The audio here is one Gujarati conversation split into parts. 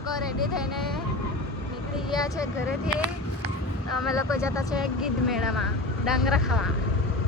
લોકો રેડી થઈને નીકળી ગયા છે ઘરેથી. અમે લોકો જતા છે ગીધ મેળામાં ડાંગરા ખાવા.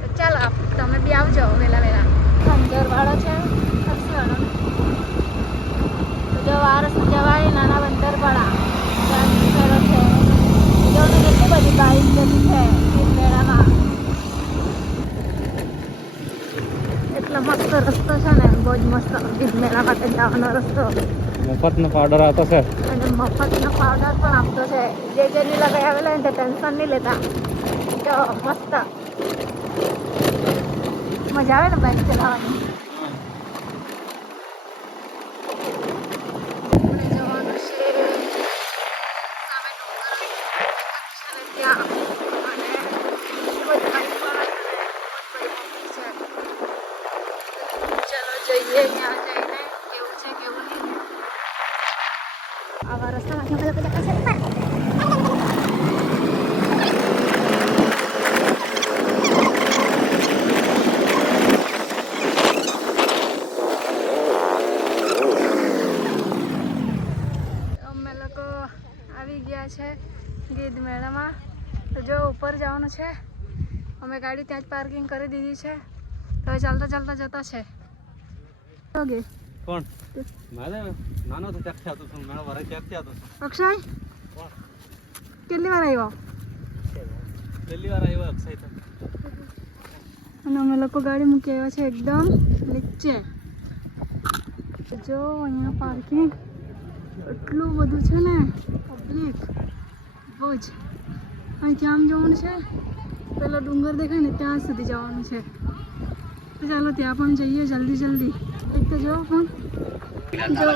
તો ચાલો તમે બી આવજો વહેલા વહેલા. ખંજરવાળો છે ખરસીવાળો. તો જો વારસ જવાય નાના બંદરવાળા મેળો છે. જોને કેટલી બધી બાઈક જતી છે ગીધ મેળામાં. એટલો મસ્ત રસ્તો છે ને, બહુ જ મસ્ત ગીધ મેળા માટે જવાનો રસ્તો. મફતનો પાવડર આવતો છે અને મફતનો પાવડર પણ આપતો છે. જે જેની લગાઈ આવેલા ને તે ટેન્શન નહીં લેતા. જો મસ્ત મજા આવે ને બાઇક ચલાવવાની. જવાનું છે સામે ડુંગર છે ત્યાં. અને ચલો જઈએ ત્યાં જઈને કેવું છે કેવું નહીં. આવા રસ્તામાંથી અમે લોકો જતા છે ઉપર. અમે લોકો આવી ગયા છે ગીધ મેળામાં. તો જો ઉપર જવાનું છે. અમે ગાડી ત્યાં જ પાર્કિંગ કરી દીધી છે. તો ચાલતા ચાલતા જતા છે. ઓકે કોણ મારે નાનો તો ત્યાંથી આવતો છું. મેળો વરે ત્યાંથી આવતો છું. અક્ષય કેટલી વાર આવ્યો? પહેલી વાર આવ્યો અક્ષય તો. અને અમે લોકો ગાડી મૂકી આવ્યા છે એકદમ નીચે. જો અહીંયા પાર્કિંગ એટલું બધું છે ને પબ્લિક બહુ જ. અહીંથી આમ જવાનું છે. પેલો ડુંગર દેખાય ને ત્યાં સુધી જવાનું છે. તો ચાલો ત્યાં પણ જઈએ જલ્દી જલ્દી. એક તો જો પણ જો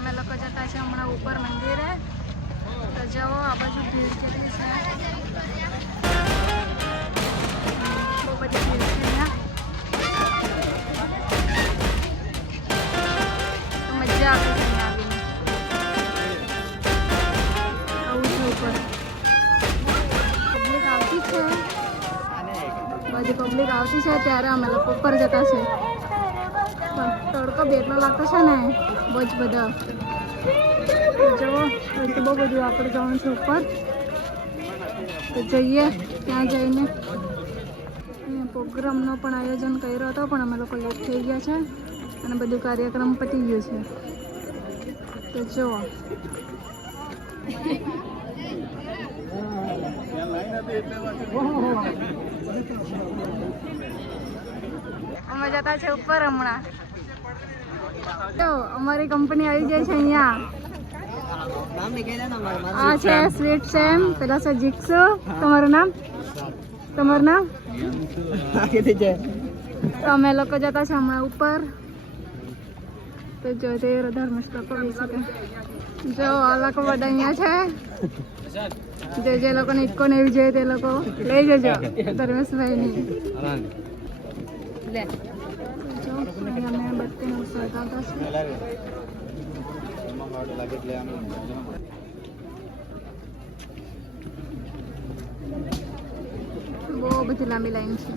અમે લોકો જતા છે હમણાં ઉપર મંદિરે. તો જવો આ બાજુ ભીડ કેટલી છે. બહુ બધી ભીડ છે અહીંયા. મજા આવે છે અહીંયા આવીને. આવું છે ઉપર પબ્લિક આવતી છે. બધી પબ્લિક આવતી છે ત્યારે અમે લોકો ઉપર જતા છે. તડકો બી એટલો લાગતો છે ને બહુ જ બધા. જુઓ હજી બહુ બધું આપણે જવાનું છે ઉપર. તો જઈએ ત્યાં જઈને. અહીંયા પ્રોગ્રામનો પણ આયોજન કર્યો હતો પણ અમે લોકો લેટ થઈ ગયા છે અને બધું કાર્યક્રમ પતી ગયું છે. તો જુઓ અમે જતા છે ઉપર હમણાં. તો અમારી કંપની આવી ગઈ છે અહીંયા. આ છે સ્વીટ સેમ, પેલા છે જીક્સુ. તમારું નામ? તમારું નામ? તો અમે લોકો જતા છે હમણાં ઉપર. તો જો તે ધર્મસ્થળ બી શકે. જો આ લોકો બધા અહીંયા છે. જે લોકોને ઇકો ને એવી જોઈએ તે લોકો લઈ જજો ધર્મેશભાઈની. જો અહીંયા મેં બત્તીનું સળગાવતા છે. બહુ બધી લાંબી લાઈન છે.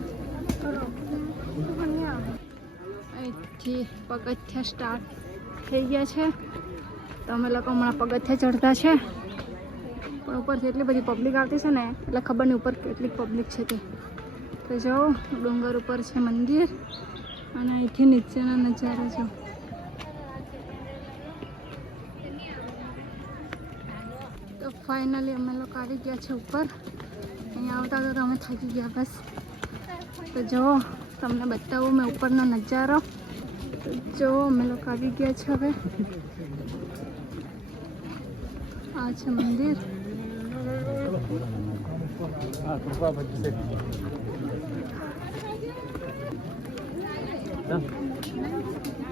અહીંથી પગથિયા સ્ટાર્ટ થઈ ગયા છે. તો અમે લોકો હમણાં પગથિયા ચડતા છે. પણ ઉપરથી એટલી બધી પબ્લિક આવતી છે ને એટલે ખબર નહીં ઉપર કેટલી પબ્લિક છે તે. તો જો ડુંગર ઉપર છે મંદિર અને અહીંથી નીચેના નજારા જો. તો ફાઇનલી અમે લોકો આવી ગયા છે ઉપર. અહીંયા આવતા તો અમે થાકી ગયા બસ. તો જો તમને બતાવું મેં ઉપરનો નજારો. તો જો અમે લોકો આવી ગયા છે હવે. આ છે મંદિર.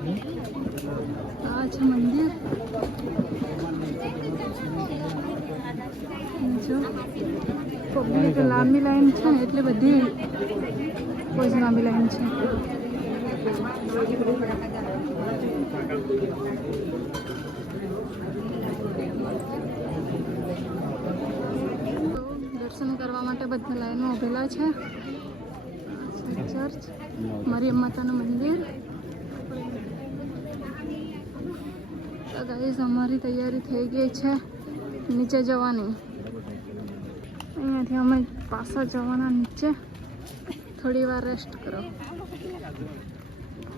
આ છે મંદિર. જો પબ્લિક લાંબી લાઈન છે ને, એટલી બધી બહુ જ લાંબી લાઈન છે. દર્શન કરવા માટે બધા લાઈનમાં ઉભેલા છે. ચર્ચ, મરિયમ માતાનું મંદિર. તો ગાઈસ અમારી તૈયારી થઈ ગઈ છે નીચે જવાની. અહીંયાથી અમે પાછા જવાના નીચે. થોડી વાર રેસ્ટ કરો.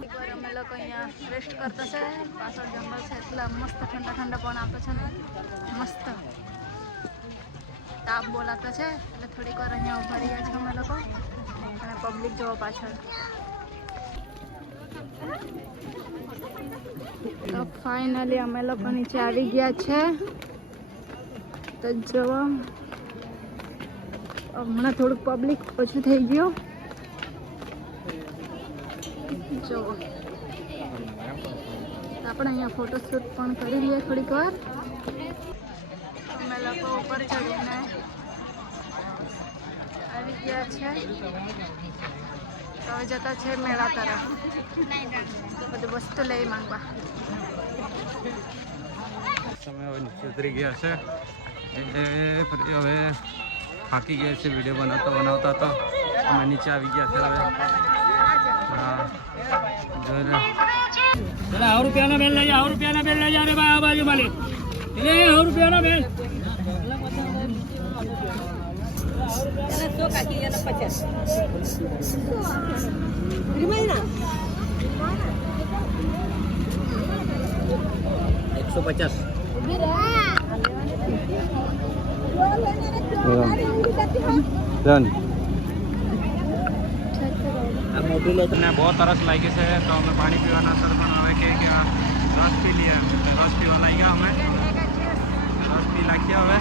એકવાર અમે લોકો અહીંયા રેસ્ટ કરતા છે. પાછળ જંગલ છે એટલે મસ્ત ઠંડા ઠંડા પણ આવતો છે ને, મસ્ત તાપ બોલાતો છે એટલે થોડીક વાર અહીંયા ઉભા રહ્યા છે અમે લોકો. અને પબ્લિક જોવો પાછળ. તો ફાઇનલી અમે લોકો નીચે આવી ગયા છે. તો જુઓ હમણાં થોડુંક પબ્લિક ઓછું થઈ ગયું. જુઓ આપણે અહીંયા ફોટોશૂટ પણ કરી લઈએ થોડીક વાર. અમે લોકો ઉપર ચડીને આવી ગયા છે. હવે જતા છે મેળા તરફ. બધું વસ્તુ લઈ માંગવા. સમય હવે નીચે ઉતરી ગયા છે. ફરી હવે થાકી ગયા છે. વિડીયો બનાવતા તો અમે નીચે આવી ગયા છે હવે. હા જોઈને ₹100 બેલ લઈ જા. ₹100 બેલ લઈ જા રે ભાઈ. આ બાજુ માલી ₹100 બેલ. बहुत तरस लागी છે તો અમે પાણી પીવાના સર પણ હવે કે રસ પી લઈએ. રસ પીવા લાગી ગયા અમે. રસ પી નાખ્યા હવે.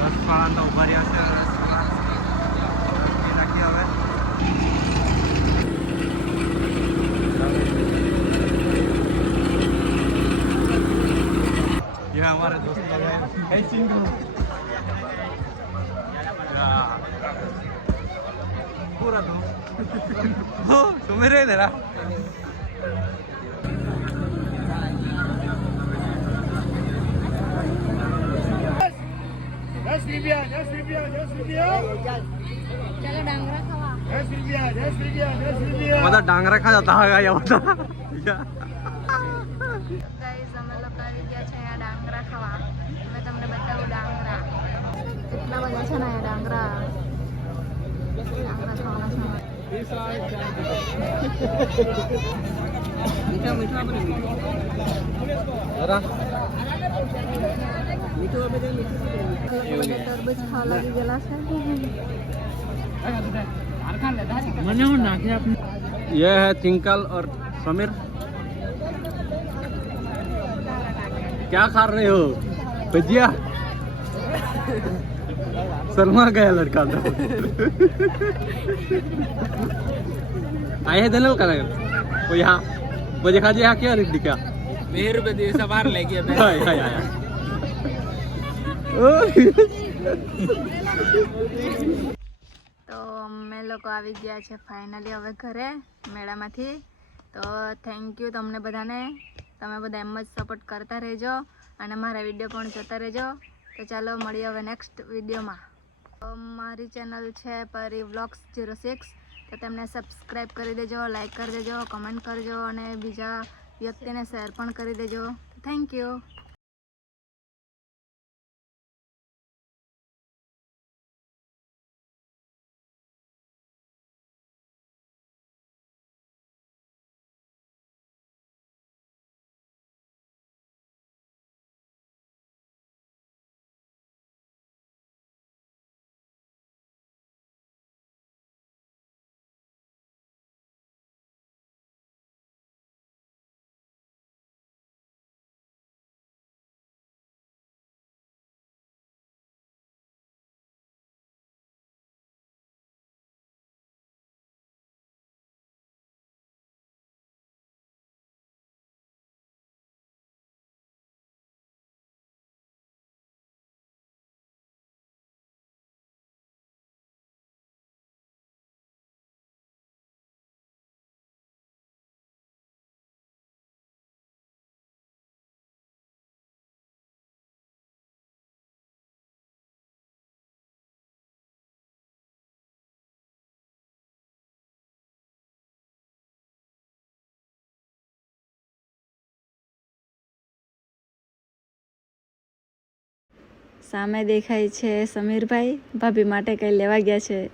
રસ પાળા તો ઉભા રહ્યા છે. રસ પી નાખ્યા હવે. ये हमारे दोस्त लोग हैं. Hey Chingu. पूरा तो हो तुम मेरे इधर आ. चलो डांगरा खावा. બધા ડાંગરા ખા જતા હતા યા બધા. ગાઈસ અમે લોકો આવી ગયા છે અહીંયા ડાંગરા ખાવા. મેં તમને બતાવું ડાંગરા. કેટલા બધા છે ને અહીંયા ડાંગરા. ડાંગરા ખાવાના છે. મીઠા મીઠા આપણે જરા મીઠું આપણે તરબૂચ ખાવા લાગી ગયેલા છે. મને હું નાખે આપને. ये है टिंकल और समीर. क्या खा रहे हो? भजिया. शर्मा गया लड़का तो. आए हैं दलाल का वो यहाँ वो देखा जी यहाँ क्या रेट दिखा ₹2 सवार ले गया. हाय हाय हाय. તો અમે લોકો આવી ગયા છે ફાઇનલી હવે ઘરે મેળામાંથી. તો થેન્ક યુ તમને બધાને. તમે બધા એમ જ સપોર્ટ કરતા રહેજો અને મારા વિડીયો પણ જોતા રહેજો. તો ચાલો મળીએ હવે નેક્સ્ટ વિડીયોમાં. મારી ચેનલ છે પરી વ્લોગ્સ 06. તો તેમને સબસ્ક્રાઈબ કરી દેજો, લાઈક કરી દેજો, કમેન્ટ કરજો અને બીજા વ્યક્તિને શેર પણ કરી દેજો. Thank you. સામે દેખાય છે સમીરભાઈ ભાભી માટે કંઈ લેવા ગયા છે.